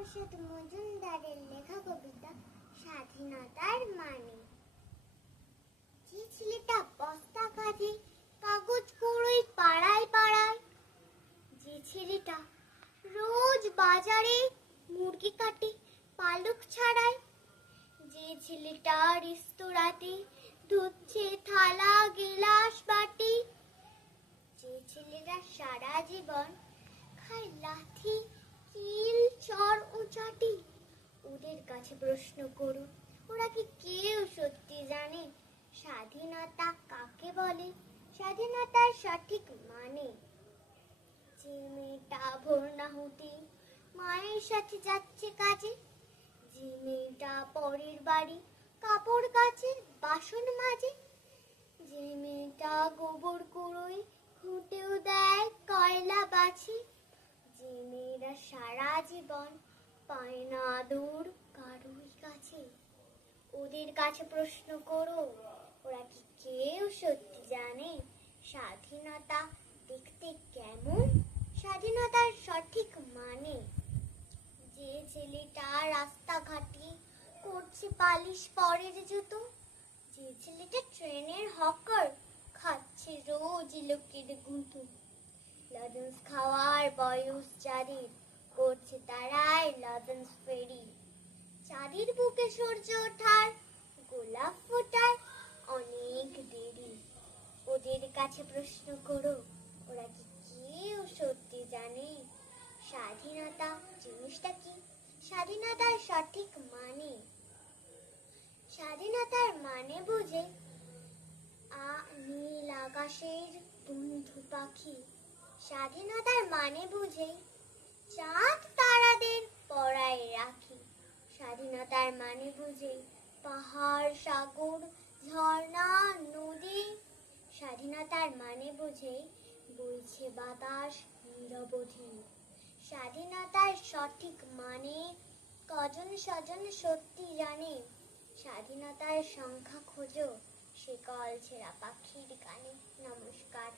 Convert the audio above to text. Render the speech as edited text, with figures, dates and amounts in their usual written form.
প্রসাদ মজুমদারের লেখা কবিতা স্বাধীনতার মানে। যে ছেলেটা বস্তা কাঁধে কাগজ কুড়োয় পাড়ায় পাড়ায়, যে ছেলেটা রোজ বাজারে মুরগি কাটে পালক ছাড়ায়, যে ছেলেটা রেস্তোরাঁতে ধুচ্ছে থালা গেলাস বাটি, যে ছেলেরা সারা জীবন খায় লাথি কিল চর ও চাটি, ওদের কাছে প্রশ্ন করো, ওরা কি কেউ সত্যি জানে স্বাধীনতা কাকে বলে, স্বাধীনতার সঠিক মানে। যে মেয়েটা ভোর না হতে মায়ের সাথে যাচ্ছে কাজে, যে মেয়েটা পরের বাড়ি কাপড় কাচে বাসন মাজে, যে মেয়েটা গোবর কুড়োয় ঘুঁটেও দেয় কয়লা বাছি, যে মেয়েরা সারা জীবন পায় না আদর কারোর কাছে, ওদের কাছে প্রশ্ন করো, ওরা কি কেউ সত্যি জানে স্বাধীনতা দেখতে কেমন, স্বাধীনতার সঠিক মানে। যে ছেলেটা রাস্তাঘাটে করছে পালিশ পরের জুতো, যে ছেলেটা ট্রেনের হকার খাচ্ছে রোজ লোকের গুঁতো, লজেন্স খাওয়ার বয়স যাদের করছে তারাই লজেন্স ফেরি, চাঁদের বুকে সূর্য ওঠার গোলাপ ফোটার অনেক দেরি, ওদের কাছে প্রশ্ন করো, ওরা কি কেউ সত্যি জানে স্বাধীনতা জিনিসটা কি, স্বাধীনতার সঠিক মানে। স্বাধীনতার মানে বুঝে নীল আকাশের বন্ধু পাখি, স্বাধীনতার মানে বুঝে চাঁদ তারাদের পরায় রাখি, স্বাধীনতার মানে বুঝে পাহাড় সাগর ঝর্ণা নদী, স্বাধীনতার মানে বুঝে বইছে বাতাস নিরবধি, স্বাধীনতার সঠিক মানে কজন স্বজন সত্যি জানে, স্বাধীনতার সংখ্যা খোঁজো সে কল ছেঁড়া পাখির গানে। নমস্কার।